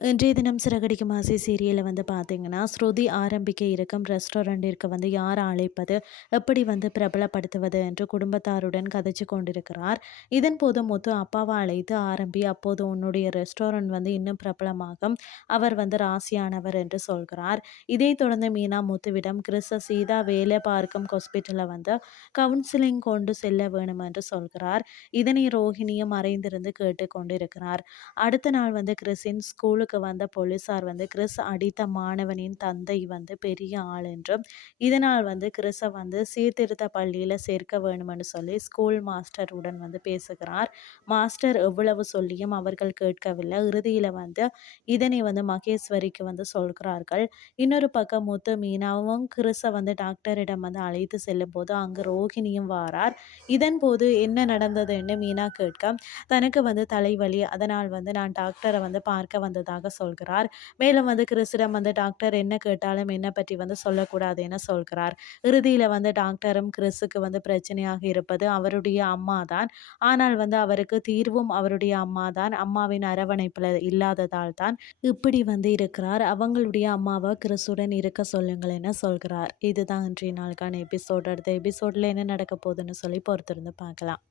இன்றைய தினம் சிறகடிக்கு மாசி சீரியலில் வந்து பார்த்தீங்கன்னா ஸ்ருதி ஆரம்பிக்க இருக்கும் ரெஸ்டாரண்டிற்கு வந்து யார் அழைப்பது எப்படி வந்து பிரபலப்படுத்துவது என்று குடும்பத்தாருடன் கதைச்சு கொண்டிருக்கிறார். இதன் போது முத்து அப்பாவை அழைத்து ஆரம்பி அப்போது உன்னுடைய ரெஸ்டாரண்ட் வந்து இன்னும் பிரபலமாகும் அவர் வந்து ராசியானவர் என்று சொல்கிறார். இதைத் தொடர்ந்து மீனா முத்துவிடம் கிறிஸ்த சீதா வேலை பார்க்கும் ஹாஸ்பிட்டலில் வந்து கவுன்சிலிங் கொண்டு செல்ல வேணும் என்று சொல்கிறார். இதனை ரோஹிணியும் மறைந்திருந்து கேட்டு கொண்டிருக்கிறார். அடுத்த நாள் வந்து கிறிஸின் ஸ்கூலுக்கு வந்த போலீசார் வந்து கிறிஸ் அடித்த மாணவனின் தந்தை வந்து பெரிய ஆள் என்றும் இதனால் வந்து கிறிஸை வந்து சீர்திருத்த பள்ளியில் சேர்க்க வேணும்னு சொல்லி ஸ்கூல் மாஸ்டருடன் வந்து பேசுகிறார். மாஸ்டர் எவ்வளவு சொல்லியும் அவர்கள் கேட்கவில்லை. இறுதியில் வந்து இதனை வந்து மகேஸ்வரிக்கு வந்து சொல்கிறார்கள். இன்னொரு பக்கம் முத்து மீனாவும் கிறிஸை வந்து டாக்டரிடம் வந்து அழைத்து செல்லும் போது அங்கு ரோகிணியும் வாரார். இதன் போது என்ன நடந்ததுன்னு மீனா கேட்க தனக்கு வந்து தலைவலி. அதனால் வந்து நான் டாக்டரை வந்து பார்க்க வந்ததாக சொல்கிறார். மேலும் வந்து கிறிஸ்திடம் வந்து டாக்டர் என்ன கேட்டாலும் என்ன பற்றி வந்து சொல்லக்கூடாது என சொல்கிறார். இறுதியில் வந்து டாக்டரும் கிறிஸுக்கு வந்து பிரச்சனையாக இருப்பது அவருடைய அம்மா தான். ஆனால் வந்து அவருக்கு தீர்வும் அவருடைய அம்மா தான். அம்மாவின் அரவணைப்பில் இல்லாததால் தான் இப்படி வந்து இருக்கிறார். அவங்களுடைய அம்மாவை கிறிஸுடன் இருக்க சொல்லுங்கள் என சொல்கிறார். இதுதான் இன்றைய நாளுக்கான எபிசோட் அடுத்த எபிசோடில் என்ன நடக்க போகுதுன்னு சொல்லி பொறுத்திருந்து பார்க்கலாம்.